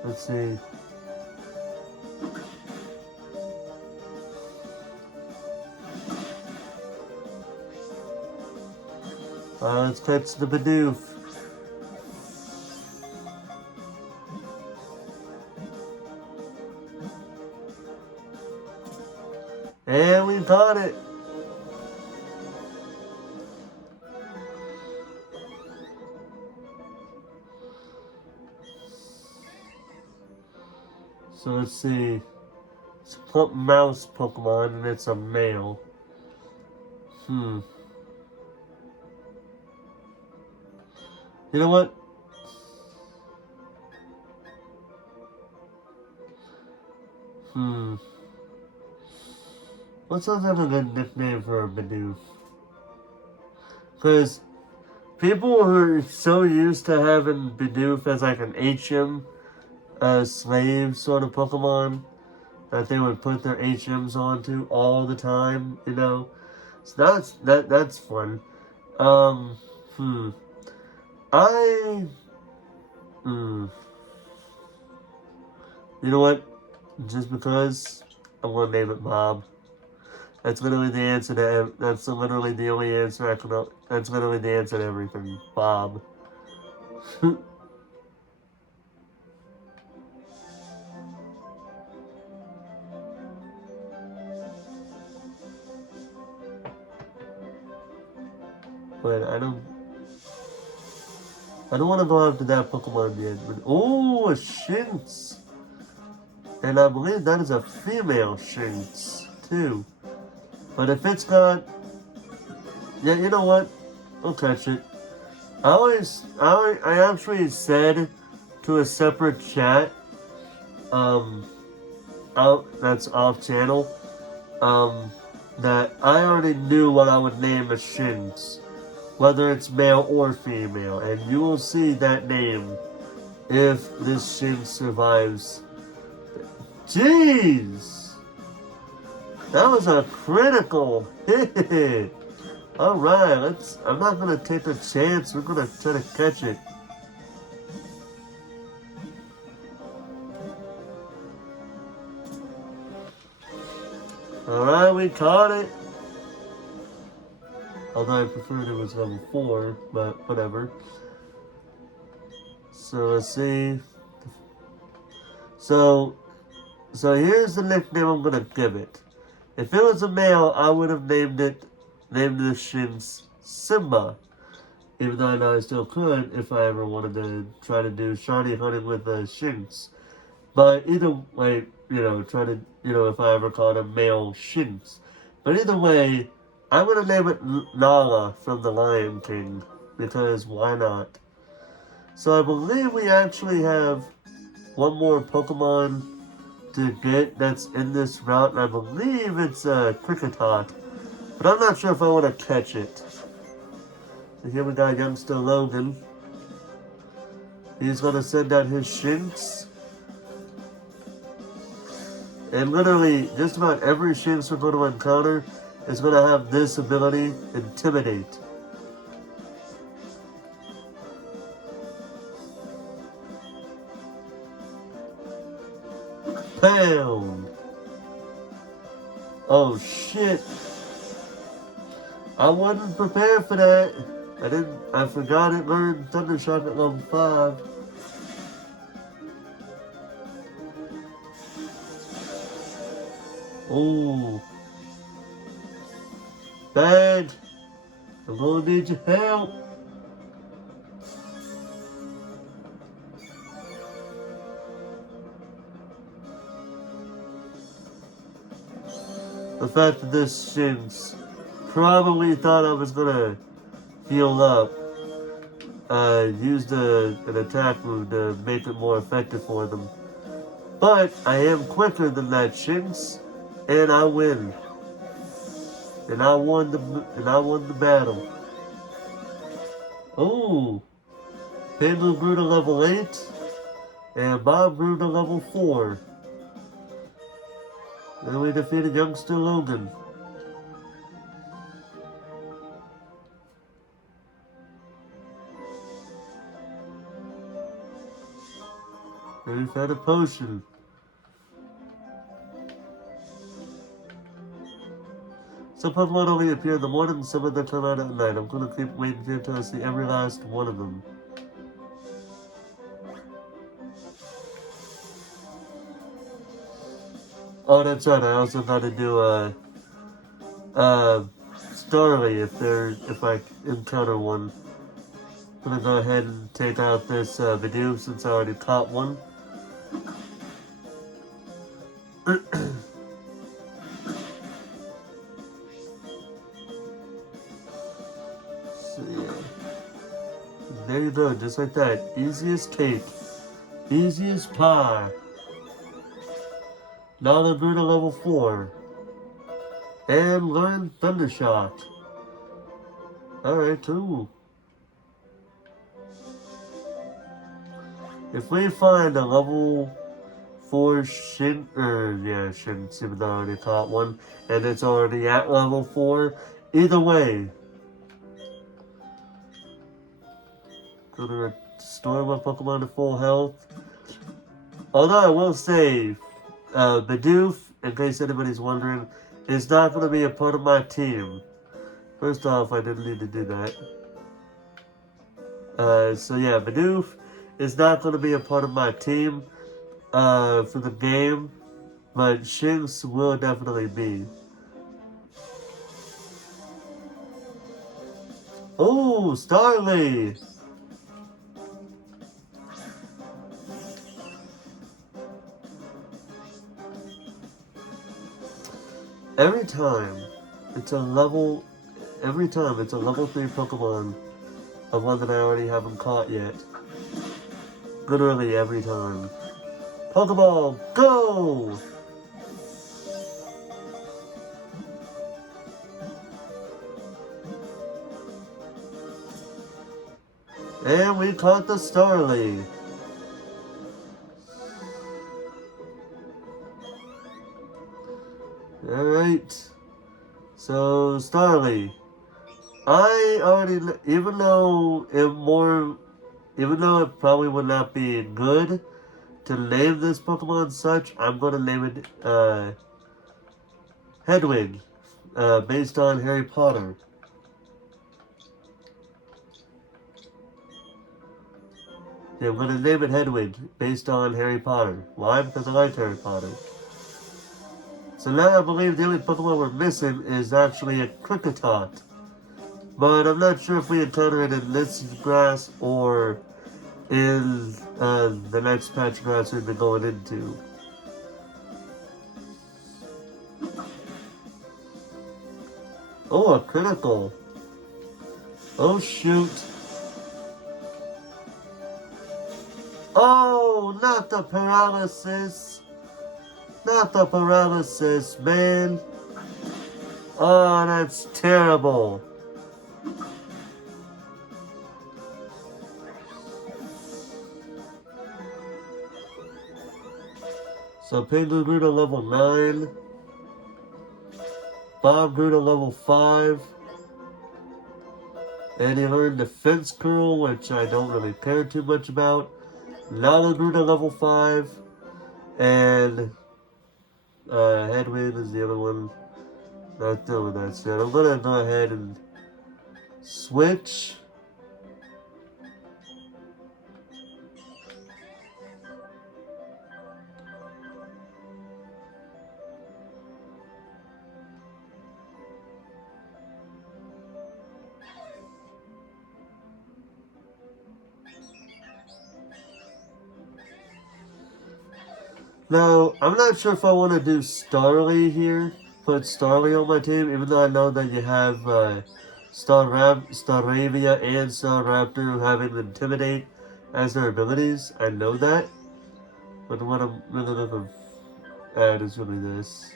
Let's see. Let's catch the Bidoof. And we caught it. So let's see. It's a mouse Pokemon and it's a male. You know what? What sounds like a good nickname for a Bidoof? Because people who are so used to having Bidoof as like an HM, slave sort of Pokemon, that they would put their HMs onto all the time, you know? So that's fun. You know what? Just because I'm gonna name it Bob. That's literally the answer to. That's literally the only answer I can. That's literally the answer to everything. Bob. But I don't want to go after that Pokemon yet. But, oh, a Shinx. And I believe that is a female Shinx, too. But if it's got... Yeah, you know what? I'll catch it. I actually said to a separate chat, that's off channel, that I already knew what I would name a Shinx, whether it's male or female, and you will see that name if this Shinx survives. Jeez! That was a critical hit! Alright, I'm not gonna take a chance, we're gonna try to catch it. Alright, we caught it! Although I preferred it was level 4, but whatever. So let's see. So here's the nickname I'm gonna give it. If it was a male, I would have named the Shinx Simba. Even though I know I still could if I ever wanted to try to do shiny hunting with a Shinx. But either way, if I ever caught a male Shinx. But either way, I'm gonna name it Nala from the Lion King. Because why not? So I believe we actually have one more Pokemon to get that's in this route, and I believe it's a Kricketot, but I'm not sure if I want to catch it. So here we got youngster Logan. He's gonna send out his Shinx, and literally just about every Shinx we're going to encounter is going to have this ability, Intimidate. Pound. Oh shit. I wasn't prepared for that. I forgot it learned Thundershock at level 5. Oh. Bad. I'm gonna need your help. The fact that this Shinx probably thought I was gonna heal up. Used an attack move to make it more effective for them. But I am quicker than that Shinx, and I win. And I won the battle. Oh, Pengu grew to level 8, and Bob grew to level 4. And we defeated youngster Logan. And we found a potion. Some Pokemon only appear in the morning, some of them come out at night. I'm gonna keep waiting here until I see every last one of them. Oh, that's right. I also got to do Starly if I encounter one. I'm gonna go ahead and take out this Bidoof since I already caught one. So yeah, there you go, just like that. Easy as cake, easy as pie. Now I grew to level 4 and learn Thundershock. Alright, cool. If we find a level 4 Shinx, even though I already caught one, and it's already at level 4, either way, gonna restore my Pokemon to full health. Although I will say, Bidoof, in case anybody's wondering, is not gonna be a part of my team. First off, I didn't need to do that. So yeah, Bidoof is not going to be a part of my team for the game, but Shinx will definitely be. Oh, Starly! Every time it's a level 3 Pokemon of one that I already haven't caught yet. Literally every time. Pokeball, go! And we caught the Starly. Alright. So, Starly. I already, even though it probably would not be good to name this Pokemon such, I'm going to name it, Hedwig, based on Harry Potter. Yeah, I'm going to name it Hedwig, based on Harry Potter. Why? Because I like Harry Potter. So now I believe the only Pokemon we're missing is actually a Kricketot. But I'm not sure if we encounter it in this grass or in the next patch of grass we've been going into. Oh, a critical. Oh, shoot. Oh, not the paralysis. Not the paralysis, man. Oh, that's terrible. So Pengu grew to level 9. Bob grew to level 5. And he learned Defense Curl, which I don't really care too much about. Lala grew to level 5. And Headwind is the other one. Not doing that yet. I'm gonna go ahead and switch. Now, I'm not sure if I want to do Starly here. Put Starly on my team, even though I know that you have Staravia and Staraptor having Intimidate as their abilities. I know that. But what I'm really looking at is really this.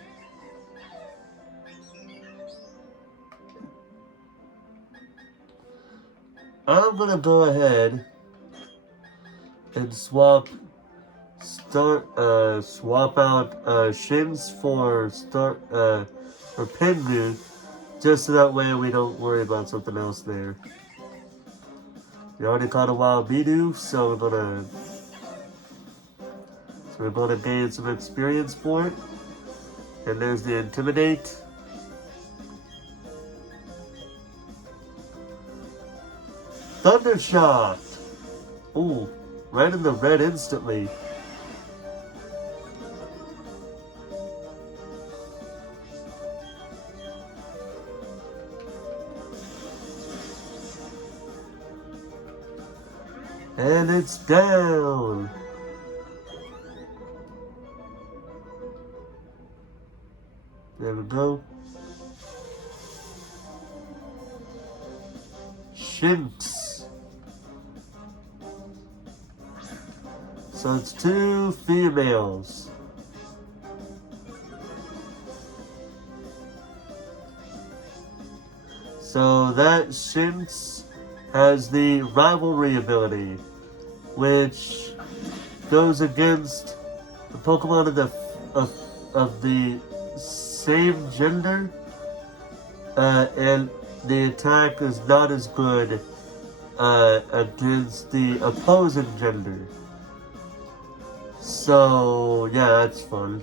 I'm gonna go ahead and swap out Shins for Pengu, just so that way we don't worry about something else there. We already caught a wild Bidoof, so we're gonna gain some experience for it. And there's the Intimidate. Thundershot! Ooh, right in the red instantly. And it's down. There we go. Shinx. So it's 2 females. So that Shinx has the rivalry ability, which goes against the Pokemon of the same gender, and the attack is not as good against the opposing gender. So yeah, that's fun.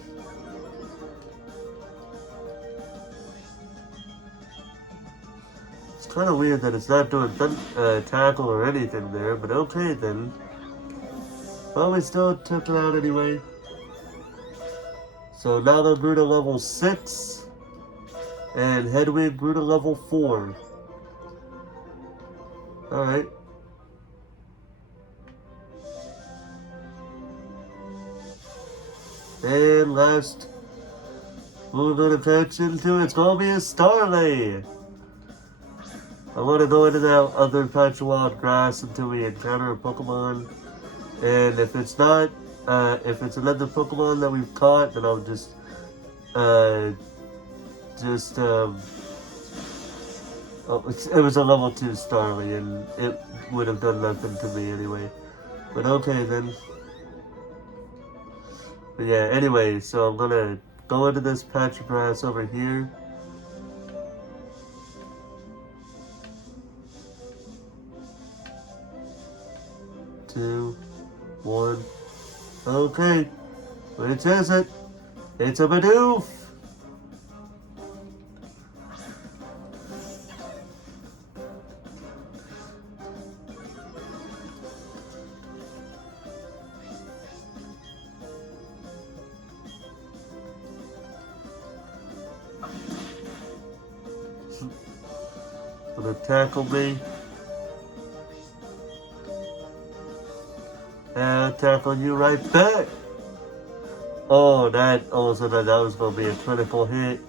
It's kind of weird that it's not doing tackle or anything there, but okay then. Well, we still took it out anyway. So now they grew to level 6, and Headwind grew to level 4. Alright. And last we're going to catch into, it's going to be a Starly. I want to go into that other patch of wild grass until we encounter a Pokemon. And if it's not, if it's another Pokemon that we've caught, then I'll just, oh, it was a level 2 Starly, and it would have done nothing to me anyway. But okay then. But yeah, anyway, so I'm gonna go into this patch of grass over here. Two, one. Okay, which is it? It's a Bidoof! Gonna tackle me. And I'll tackle you right back. Oh, that also that was gonna be a critical hit.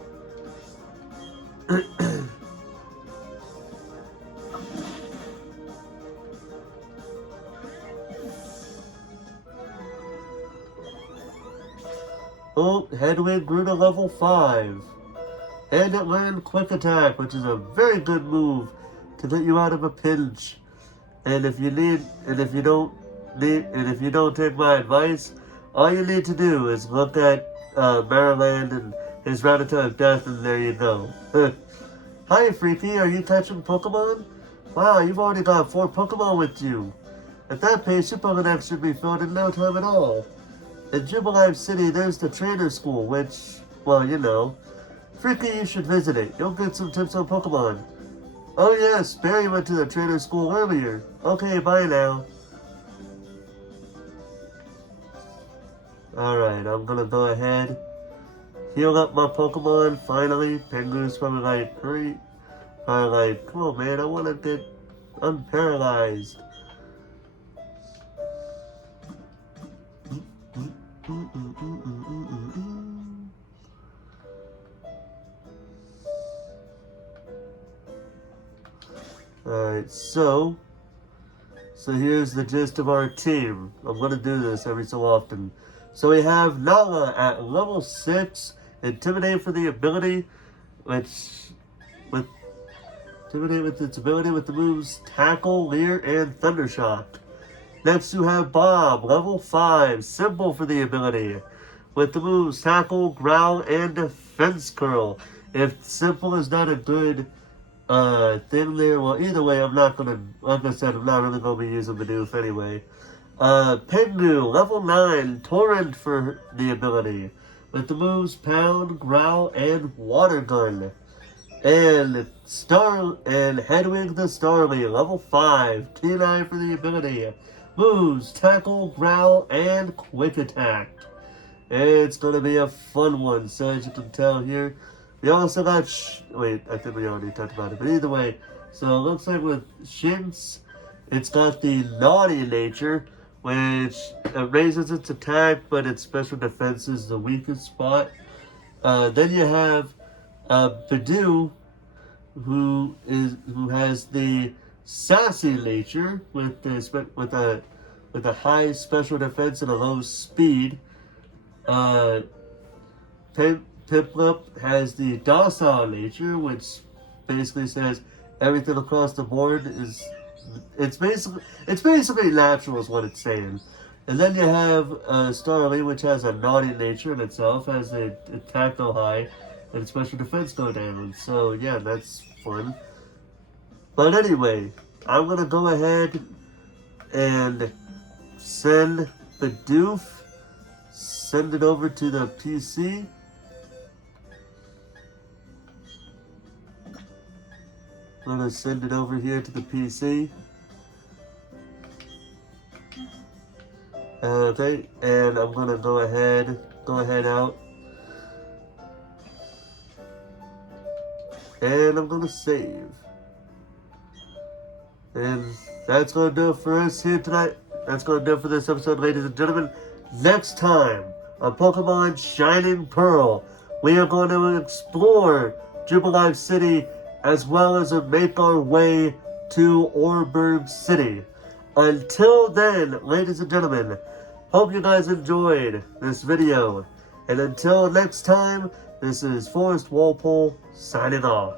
Oh, Headwind grew to level 5. And it learned Quick Attack, which is a very good move to get you out of a pinch. And if you don't take my advice, all you need to do is look at Maryland and his Rattata of Death, and there you go. Hi, Freaky, are you catching Pokemon? Wow, you've already got 4 Pokemon with you. At that pace, your Pokedex should be filled in no time at all. In Jubilife City, there's the trainer school, which, well, you know. Freaky, you should visit it. You'll get some tips on Pokemon. Oh yes, Barry went to the trainer school earlier. Okay, bye now. Alright, I'm gonna go ahead. Heal up my Pokemon, finally. Penguin's probably like, hurry. Probably like, come on man, I wanna get unparalyzed. Alright, so here's the gist of our team. I'm gonna do this every so often. So we have Nala at level 6, Intimidate for the ability, Intimidate with its ability with the moves Tackle, Leer, and Thundershock. Next you have Bob, level 5, Simple for the ability, with the moves Tackle, Growl, and Defense Curl. If Simple is not a good thing there, well either way I'm not gonna, like I said, I'm not really gonna be using Bidoof anyway. Pingu, level 9, Torrent for the ability, with the moves Pound, Growl, and Water Gun. And Hedwig the Starly, level 5, T9 for the ability, moves Tackle, Growl, and Quick Attack. It's gonna be a fun one, so as you can tell here, we also got, wait, I think we already talked about it, but either way, so it looks like with Shinx, it's got the Naughty nature, which raises its attack, but its special defense is the weakest spot. Then you have Bidoof, who has the Sassy nature with a high special defense and a low speed. Piplup has the Docile nature, which basically says everything across the board is. It's basically natural is what it's saying. And then you have Starly, which has a naughty nature in itself, has an attack go high, and special defense go down. So yeah, that's fun. But anyway, I'm gonna go ahead and send Bidoof, send it over to the PC. I'm gonna send it over here to the PC. Okay, and I'm gonna go ahead out. And I'm gonna save. And that's gonna do it for us here tonight. That's gonna do it for this episode, ladies and gentlemen. Next time on Pokemon Shining Pearl, we are going to explore Jubilife City as well as make our way to Orberg City. Until then, ladies and gentlemen, hope you guys enjoyed this video. And until next time, this is Forrest Walpole signing off.